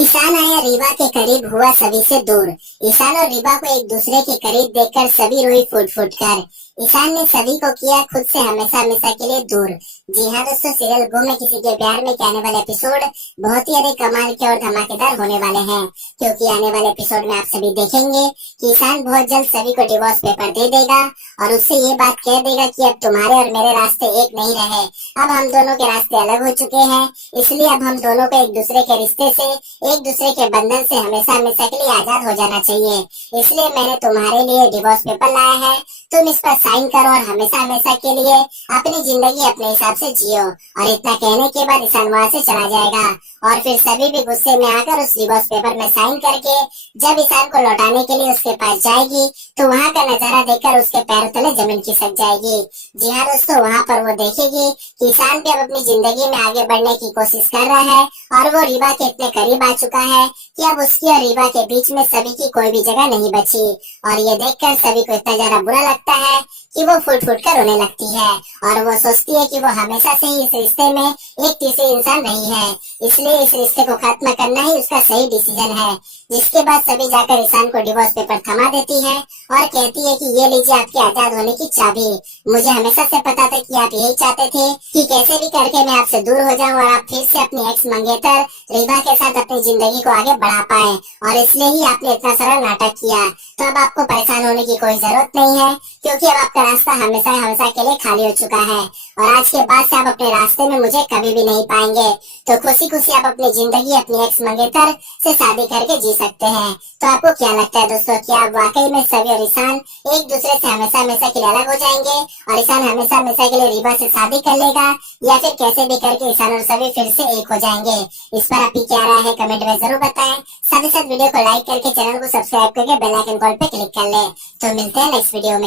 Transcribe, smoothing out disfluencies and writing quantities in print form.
ईशान आया रीवा के करीब, हुआ सभी से दूर। ईशान और रीवा को एक दूसरे के करीब देखकर सभी रोई फूट फूट कर। ईशान ने सभी को किया खुद से हमेशा हमेशा के लिए दूर। जी हाँ दोस्तों, सीरियल गुम में किसी के प्यार में के आने वाले एपिसोड बहुत ही अधिक कमाल के और धमाकेदार होने वाले हैं, क्योंकि आने वाले एपिसोड में आप सभी देखेंगे कि ईशान बहुत जल्द सभी को डिवोर्स पेपर दे देगा और उससे ये बात कह देगा कि अब तुम्हारे और मेरे रास्ते एक नहीं रहे, अब हम दोनों के रास्ते अलग हो चुके हैं। इसलिए अब हम दोनों को एक दूसरे के रिश्ते से, एक दूसरे के बंधन से हमेशा हमेशा के लिए आजाद हो जाना चाहिए। इसलिए मैंने तुम्हारे लिए डिवोर्स पेपर लाया है, तुम इस पर साइन करो और हमेशा हमेशा के लिए अपनी जिंदगी अपने हिसाब से जियो। और इतना कहने के बाद ईशान वहाँ से चला जाएगा और फिर सभी भी गुस्से में आकर उस डिवोर्स पेपर में साइन करके जब ईशान को लौटाने के लिए उसके पास जाएगी तो वहाँ का नजारा देखकर उसके पैरों तले जमीन खिसक जाएगी। जी हाँ दोस्तों, वहाँ पर वो देखेगी कि ईशान भी अब अपनी जिंदगी में आगे बढ़ने की कोशिश कर रहा है और वो रीवा के इतने करीब आ चुका है कि अब उसकी और रीवा के बीच में सभी की कोई भी जगह नहीं बची। और ये देखकर सभी को इतना ज्यादा बुरा लगता है कि वो फूट फूट कर रोने लगती है और वो सोचती है कि वो हमेशा से ही इस रिश्ते में एक तीसरी इंसान रही है, इसलिए इस रिश्ते को खत्म करना ही उसका सही डिसीजन है। जिसके बाद सभी जाकर ईशान को डिवोर्स पेपर थमा देती है और कहती है कि ये लीजिए आपके आजाद होने की चाबी। मुझे हमेशा से पता था कि आप यही चाहते थे कि कैसे भी करके मैं आपसे दूर हो जाऊं और आप फिर से अपनी एक्स मंगेतर रीवा के साथ अपनी जिंदगी को आगे बढ़ा पाए, और इसलिए ही आपने इतना सारा नाटक किया। तो अब आपको परेशान होने की कोई जरूरत नहीं है, क्योंकि अब आपका रास्ता हमेशा हमेशा के लिए खाली हो चुका है और आज के बाद से आप अपने रास्ते में मुझे कभी भी नहीं पाएंगे। तो खुशी खुशी आप अपनी जिंदगी अपनी एक्स मंगेतर से शादी करके जी सकते हैं। तो आपको क्या लगता है दोस्तों, क्या आप वाकई में सभी और ईशान एक दूसरे से हमेशा हमेशा के लिए अलग हो जाएंगे और ईशान हमेशा हमेशा के लिए रीवा से शादी कर लेगा, या फिर कैसे भी करके ईशान और सभी फिर से एक हो जाएंगे? इस पर आपकी क्या राय है कमेंट में जरूर बताएं। साथ ही साथ वीडियो को लाइक करके चैनल को सब्सक्राइब करके बेल आइकन कॉल पे क्लिक कर ले। तो मिलते हैं नेक्स्ट वीडियो में।